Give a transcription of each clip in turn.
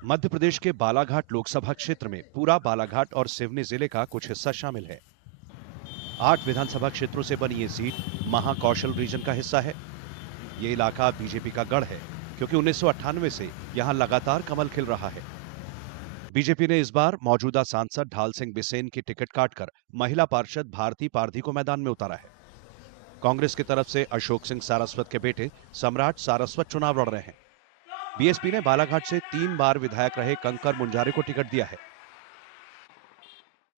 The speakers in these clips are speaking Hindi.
मध्य प्रदेश के बालाघाट लोकसभा क्षेत्र में पूरा बालाघाट और सिवनी जिले का कुछ हिस्सा शामिल है। 8 विधानसभा क्षेत्रों से बनी ये सीट महाकौशल रीजन का हिस्सा है। ये इलाका बीजेपी का गढ़ है, क्योंकि 1998 से यहां लगातार कमल खिल रहा है। बीजेपी ने इस बार मौजूदा सांसद ढाल सिंह बिसेन की टिकट काटकर महिला पार्षद भारती पारधी को मैदान में उतारा है। कांग्रेस की तरफ से अशोक सिंह सारस्वत के बेटे सम्राट सारस्वत चुनाव लड़ रहे हैं। बीएसपी ने बालाघाट से 3 बार विधायक रहे कंकर मुंजारे को टिकट दिया है।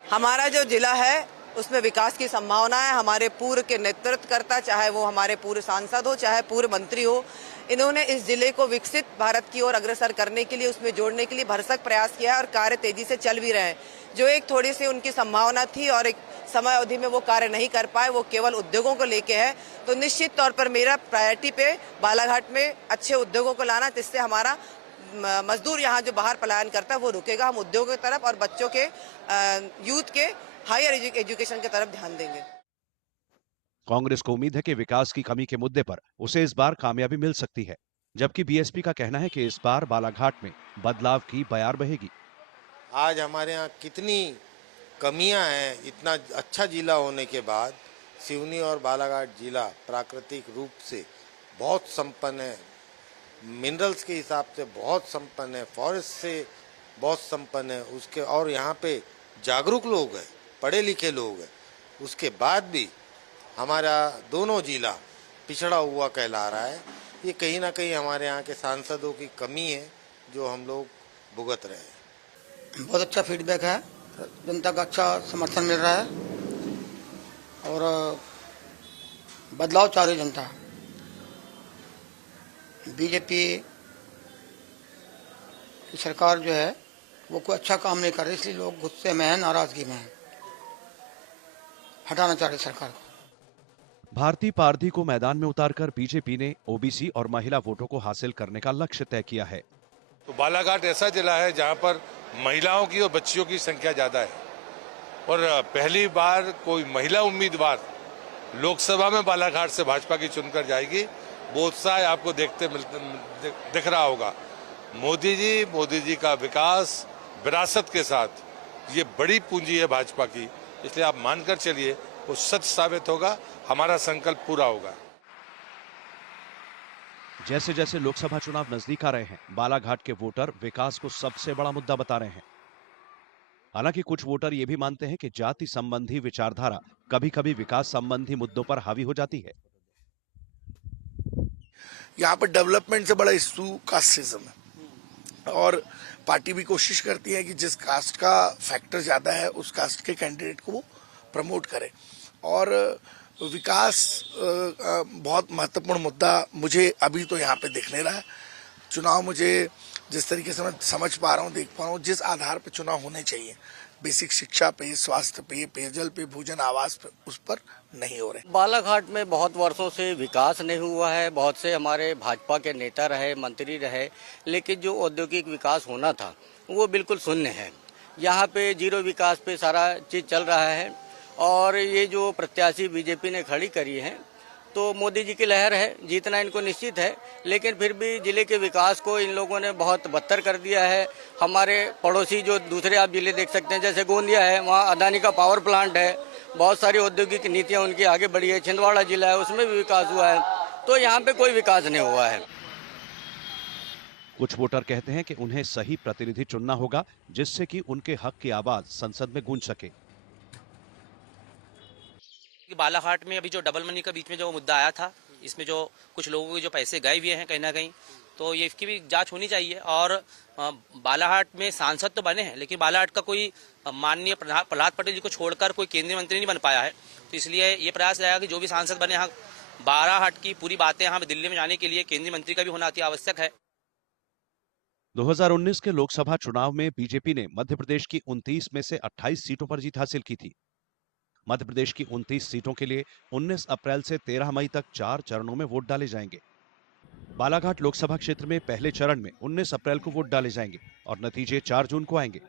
हमारा जो जिला है उसमें विकास की संभावना है। हमारे पूर्व के नेतृत्वकर्ता, चाहे वो हमारे पूर्व सांसद हो, चाहे पूर्व मंत्री हो, इन्होंने इस जिले को विकसित भारत की ओर अग्रसर करने के लिए, उसमें जोड़ने के लिए भरसक प्रयास किया है और कार्य तेजी से चल भी रहे हैं। जो एक थोड़ी सी उनकी संभावना थी और एक समय अवधि में वो कार्य नहीं कर पाए, वो केवल उद्योगों को लेके है। तो निश्चित तौर पर मेरा प्रायोरिटी पे बालाघाट में अच्छे उद्योगों को लाना, जिससे हमारा मजदूर यहाँ जो बाहर पलायन करता है वो रुकेगा। हम उद्योगों की तरफ और बच्चों के यूथ के हायर एजुकेशन की तरफ ध्यान देंगे। कांग्रेस को उम्मीद है कि विकास की कमी के मुद्दे पर उसे इस बार कामयाबी मिल सकती है, जबकि बीएसपी का कहना है कि इस बार बालाघाट में बदलाव की बयार बहेगी। आज हमारे यहाँ कितनी कमियां हैं, इतना अच्छा जिला होने के बाद सिवनी और बालाघाट जिला प्राकृतिक रूप से बहुत संपन्न है, मिनरल्स के हिसाब से बहुत संपन्न है, फॉरेस्ट से बहुत संपन्न है, उसके और यहाँ पे जागरूक लोग हैं, पढ़े लिखे लोग हैं। उसके बाद भी हमारा दोनों जिला पिछड़ा हुआ कहला रहा है। ये कहीं ना कहीं हमारे यहाँ के सांसदों की कमी है जो हम लोग भुगत रहे हैं। बहुत अच्छा फीडबैक है, जनता का अच्छा समर्थन मिल रहा है और बदलाव चाह रही जनता। बीजेपी की सरकार जो है वो कोई अच्छा काम नहीं कर रही, इसलिए लोग गुस्से में हैं, नाराजगी में हैं, हटाना चाह रही सरकार को। भारती पारधी को मैदान में उतारकर बीजेपी ने ओबीसी और महिला वोटों को हासिल करने का लक्ष्य तय किया है। तो बालाघाट ऐसा जिला है जहां पर महिलाओं की और बच्चियों की संख्या ज्यादा है और पहली बार कोई महिला उम्मीदवार लोकसभा में बालाघाट से भाजपा की चुनकर जाएगी। वो उत्साह आपको दिख रहा होगा। मोदी जी का विकास विरासत के साथ ये बड़ी पूंजी है भाजपा की, इसलिए आप मानकर चलिए वो सच साबित होगा, हमारा संकल्प पूरा होगा। जैसे जैसे लोकसभा चुनाव नजदीक आ रहे हैं, बालाघाट के वोटर विकास को सबसे बड़ा मुद्दा बता रहे हैं। हालांकि कुछ वोटर ये भी मानते हैं कि जाति संबंधी विचारधारा कभी-कभी विकास संबंधी मुद्दों पर हावी हो जाती है। यहाँ पर डेवलपमेंट से बड़ा इशू कास्टिज्म है और पार्टी भी कोशिश करती है कि जिस कास्ट का फैक्टर ज्यादा है उस कास्ट के कैंडिडेट को वो प्रमोट करे। और विकास बहुत महत्वपूर्ण मुद्दा मुझे अभी तो यहाँ पे दिख नहीं रहा है। चुनाव मुझे जिस तरीके से मैं समझ पा रहा हूँ, देख पा रहा हूँ, जिस आधार पे चुनाव होने चाहिए, बेसिक शिक्षा पे, स्वास्थ्य पे, पेयजल पे, भोजन आवास पे, उस पर नहीं हो रहे। बालाघाट में बहुत वर्षों से विकास नहीं हुआ है। बहुत से हमारे भाजपा के नेता रहे, मंत्री रहे, लेकिन जो औद्योगिक विकास होना था वो बिल्कुल शून्य है। यहाँ पे जीरो विकास पे सारा चीज चल रहा है और ये जो प्रत्याशी बीजेपी ने खड़ी करी है तो मोदी जी की लहर है, जीतना इनको निश्चित है, लेकिन फिर भी जिले के विकास को इन लोगों ने बहुत बदतर कर दिया है। हमारे पड़ोसी जो दूसरे आप जिले देख सकते हैं, जैसे गोंदिया है, वहाँ अदानी का पावर प्लांट है, बहुत सारी औद्योगिक नीतियाँ उनकी आगे बढ़ी है। छिंदवाड़ा जिला है, उसमें भी विकास हुआ है, तो यहाँ पे कोई विकास नहीं हुआ है। कुछ वोटर कहते हैं कि उन्हें सही प्रतिनिधि चुनना होगा, जिससे कि उनके हक की आवाज संसद में गूंज सके। बालाघाट में अभी जो डबल मनी का बीच में जो मुद्दा आया था, इसमें जो कुछ लोगों के जो पैसे गए हुए हैं कहीं ना कहीं, तो ये इसकी भी जांच होनी चाहिए। और बालाघाट में सांसद तो बने हैं, लेकिन बालाघाट का कोई माननीय प्रहलाद पटेल जी को छोड़कर कोई केंद्रीय मंत्री नहीं बन पाया है। तो इसलिए ये प्रयास रहेगा कि जो भी सांसद बने, यहाँ बालाघाट की पूरी बातें यहाँ दिल्ली में जाने के लिए केंद्रीय मंत्री का भी होना अति आवश्यक है। 2019 के लोकसभा चुनाव में बीजेपी ने मध्य प्रदेश की 29 में से 28 सीटों पर जीत हासिल की थी। मध्य प्रदेश की 29 सीटों के लिए 19 अप्रैल से 13 मई तक 4 चरणों में वोट डाले जाएंगे। बालाघाट लोकसभा क्षेत्र में पहले चरण में 19 अप्रैल को वोट डाले जाएंगे और नतीजे 4 जून को आएंगे।